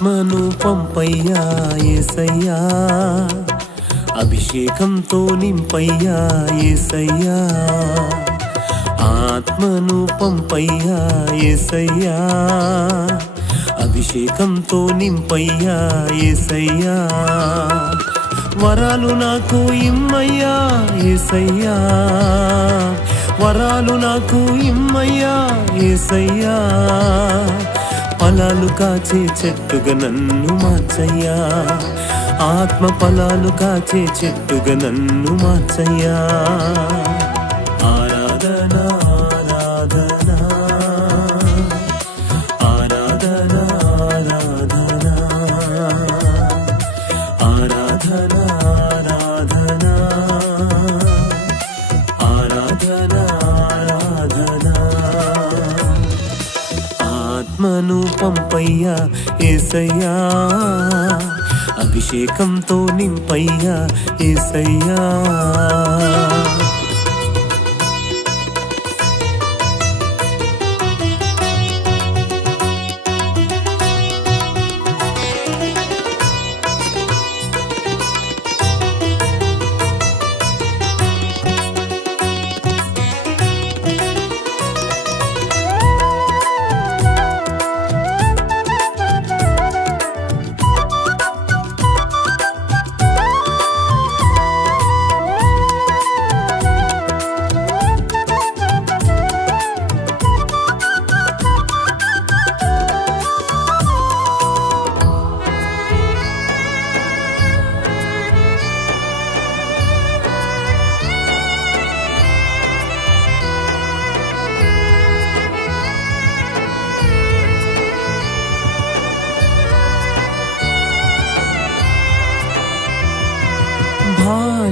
ఆత్మను పంపయ్యా ఏసయ్యా. అభిషేకంతో నింపయ్యా ఏసయ్యా. ఆత్మను పంపయ్యా ఏసయ్యా. అభిషేకంతో నింపయ్యా ఏసయ్యా. వరాలు నాకు ఇమ్మయ్యా ఏసయ్యా. వరాలు నాకు ఇమ్మయ్యా ఏసయ్యా. ఫలాలు కాచే చెట్టుగా నన్ను మార్చయ్యా. ఆత్మ ఫలాలు కాచే చెట్టుగా నన్ను మార్చయ్యా. ఆరాధన ఆరాధన. ఆరాధన ఆరాధన. ఆరాధన ఆరాధన. ఆరాధన ఆరాధన. ఆత్మను పంపయ్యా ఏసయ్యా. అభిషేకంతో నింపయ్యా ఏసయ్యా.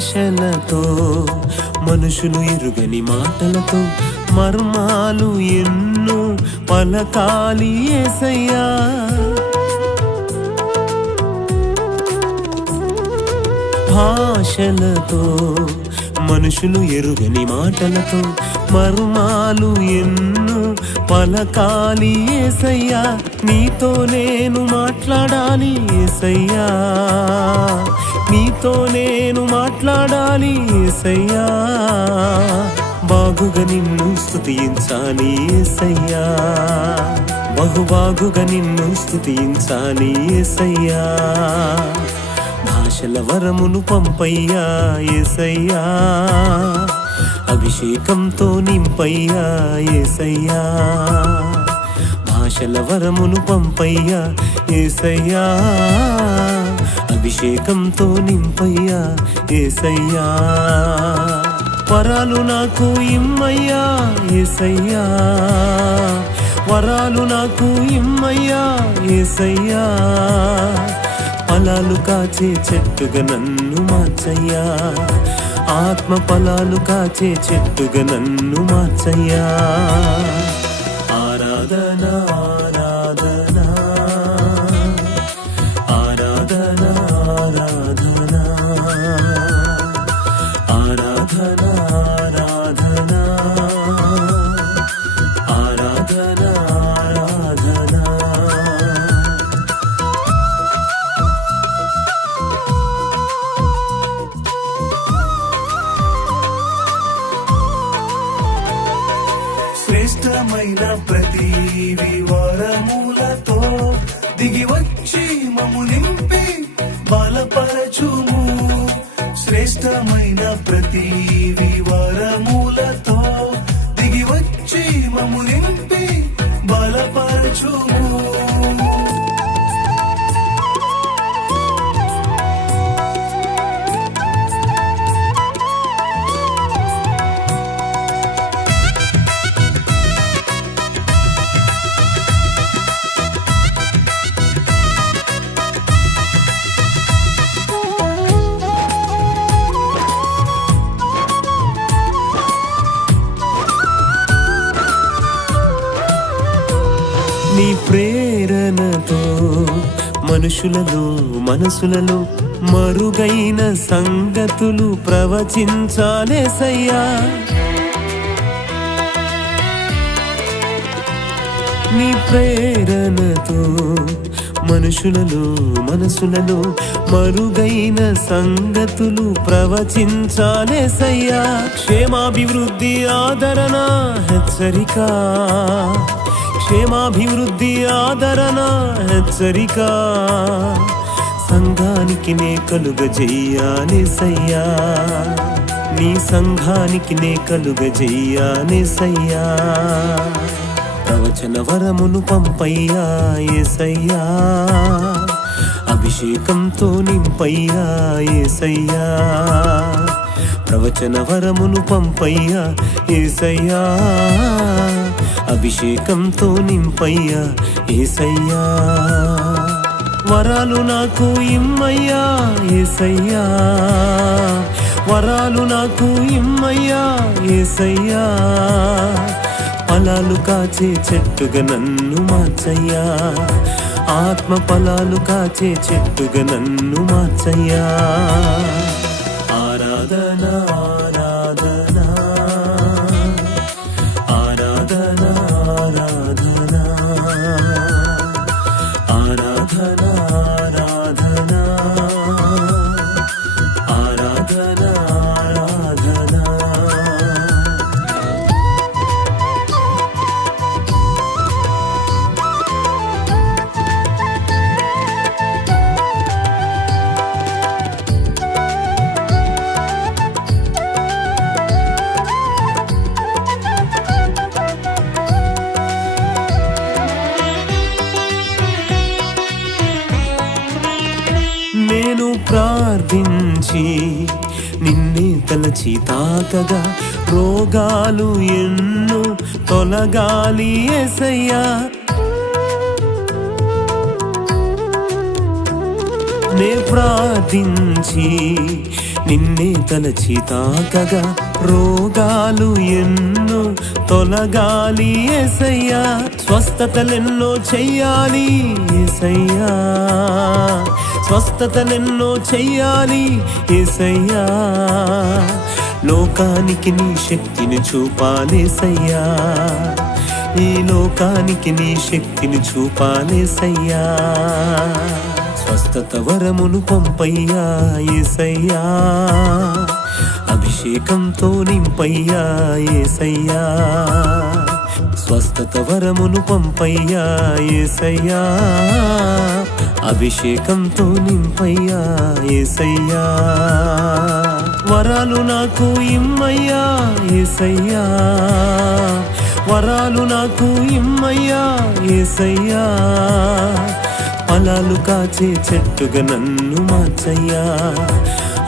భాషలతో మనుషులు ఎరుగని మాటలతో మర్మాలు ఎన్నో పలకాలి ఏసయ్యా. భాషలతో మనుషులు ఎరుగని మాటలతో మర్మాలు ఎన్నో పలకాలి ఏసయ్యా. నీతో నేను మాట్లాడాలి ఏసయ్యా. నీతో నేను మాట్లాడాలి ఏసయ్యా. బాగుగా నిన్ను స్థుతించాలి ఏసయ్యా. బహుబాగుగా నిన్ను స్థుతించాలి ఏసయ్యా. భాషల వరమును పంపయ్యా ఏసయ్యా. అభిషేకంతో నింపయ్యా ఏసయ్యా. భాషల వరమును పంపయ్యా ఏసయ్యా. అభిషేకంతో నింపయ్యా ఏసయ్యా. వరాలు నాకు ఇమ్మయ్యా ఏసయ్యా. వరాలు నాకు ఇమ్మయ్యా ఏసయ్యా. ఫలాలు కాచే చెట్టుగా నన్ను మార్చయ్యా. ఆత్మ ఫలాలు కాచే చెట్టుగా నన్ను మార్చయ్యా. ఆరాధనా TV మనుషులలో మనసులలో మరుగైన సంగతులు ప్రవచించాలేసయ్యా నీ ప్రేరణతో మనుషులలో మనసులలో మరుగైన సంగతులు ప్రవచించాలేసయ్యా క్షేమాభివృద్ధి ఆదరణ హెచ్చరిక. క్షేమాభివృద్ధి ఆదరణ హెచ్చరిక. సంఘానికి నే కలుగజెయ్యాలేసయ్యా నీ సంఘానికి నే కలుగజెయ్యాలేసయ్యా ప్రవచన వరమును పంపయ్యా ఏసయ్యా. అభిషేకంతో నింపయ్యా ఏసయ్యా. ప్రవచన వరమును పంపయ్యా ఏసయ్యా. అభిషేకంతో నింపయ్యా ఏసయ్యా. వరాలు నాకు ఇమ్మయ్యా ఏసయ్యా. వరాలు నాకు ఇమ్మయ్యా ఏసయ్యా. ఫలాలు కాచే చెట్టుగా నన్ను మార్చయ్యా. ఆత్మ ఫలాలు కాచే చెట్టుగా నన్ను మార్చయ్యా. ఆరాధనా నుంచి తాకగా రోగాలు ఎన్నో తొలగాలి ఎసయ్యా నే ప్రార్థించి నిన్నే తలచి తాకగా రోగాలు ఎన్నో తొలగాలి ఎసయ్యా స్వస్థతలెన్నో చెయ్యాలి ఎసయ్యా స్వస్థతలెన్నో చెయ్యాలి ఎసయ్యా లోకానికి నీ శక్తిని చూపాలేసయ్యా. ఈ లోకానికి నీ శక్తిని చూపాలేసయ్యా. స్వస్థత వరమును పంపయ్యా ఏసయ్యా. అభిషేకంతో నింపయ్యా ఏసయ్యా. స్వస్థత వరమును పంపయ్యా ఏసయ్యా. అభిషేకంతో నింపయ్యా ఏసయ్యా. వరాలు నాకు ఇమ్మయ్యా ఏసయ్యా. వరాలు నాకు ఇమ్మయ్యా ఏసయ్యా. ఫలాలు కాచే చెట్టుగా నన్ను మార్చయ్యా.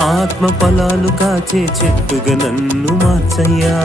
ఆత్మ ఫలాలు కాచే చెట్టుగా నన్ను మార్చయ్యా.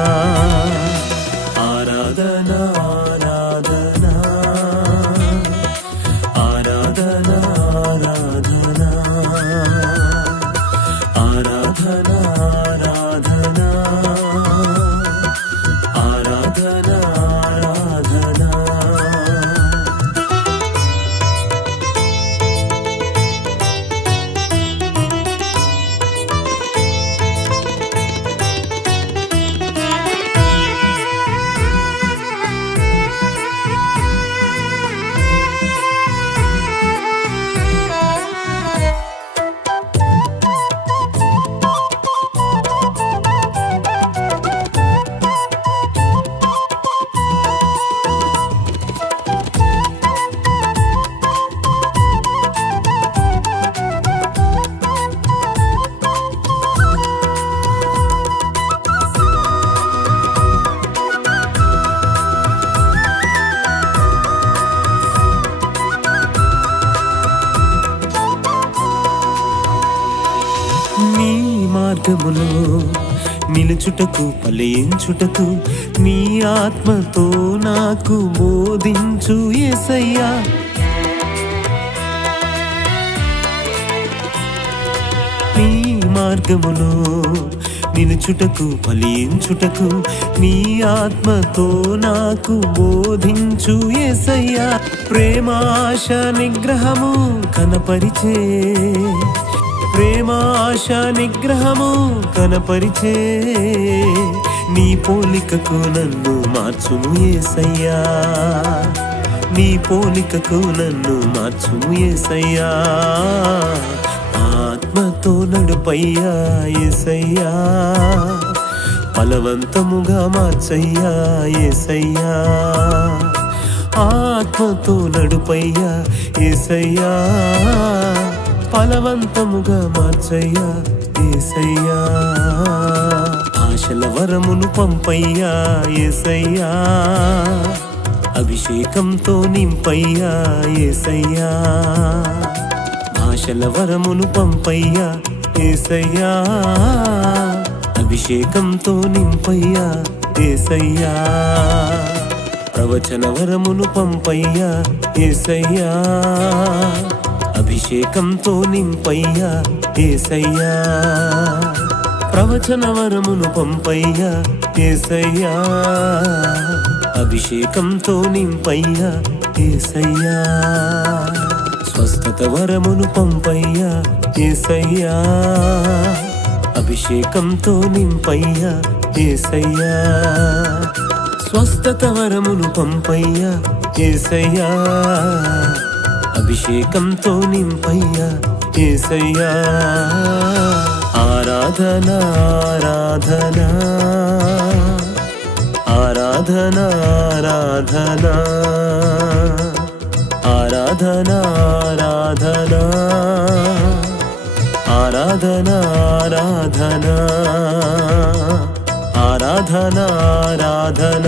మార్గములో నిలుచుటకు ఫలించుటకు నీ ఆత్మతో నాకు బోధించు ఎసయ్యా నీ మార్గములో నిలుచుటకు ఫలించుటకు నీ ఆత్మతో నాకు బోధించు ఎసయ్యా ప్రేమాశ నిగ్రహము కనపరిచే ప్రేమాశ నిగ్రహము కనపరిచే నీ పోలికకు నన్ను మార్చుము ఏసయ్యా. నీ పోలికకు నన్ను మార్చుము ఏసయ్యా. ఆత్మతో నడుపయ్యా ఏసయ్యా. బలవంతముగా మార్చయ్యా ఏసయ్యా. ఆత్మతో నడుపయ్యా ఏసయ్యా. ఫలవంతముగా మార్చయ్యా ఏసయ్యా. ఆశల వరమును పంపయ్యా ఏసయ్యా. అభిషేకంతో నింపయ్యా ఏసయ్యా. ఆశల వరమును పంపయ్యా ఏసయ్యా. అభిషేకంతో నింపయ్యా ఏసయ్యా. ప్రవచన వరమును పంపయ్యా ఏసయ్యా. అభిషేకంతో నింపయ్యా ఏసయ్యా. ప్రవచన వరమును పంపయ్యా ఏసయ్యా. అభిషేకంతో నింపయ్యా ఏసయ్యా. స్వస్థత వరమును పంపయ్యా ఏసయ్యా. అభిషేకంతో నింపయ్యా ఏసయ్యా. స్వస్థత వరమును పంపయ్యా ఏసయ్యా. అభిషేకంతో నింపయ్యా ఏసయ్యా ఆరాధన ఆరాధన ఆరాధన ఆరాధన ఆరాధన ఆరాధన ఆరాధన ఆరాధన ఆరాధన ఆరాధన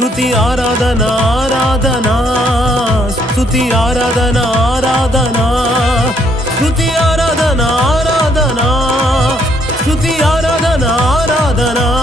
ಸ್ತುತಿ ಆರಾಧನಾ ಆರಾಧನಾ. ಸ್ತುತಿ ಆರಾಧನಾ ಆರಾಧನಾ. ಸ್ತುತಿ ಆರಾಧನಾ ಆರಾಧನಾ. ಸ್ತುತಿ ಆರಾಧನಾ ಆರಾಧನಾ.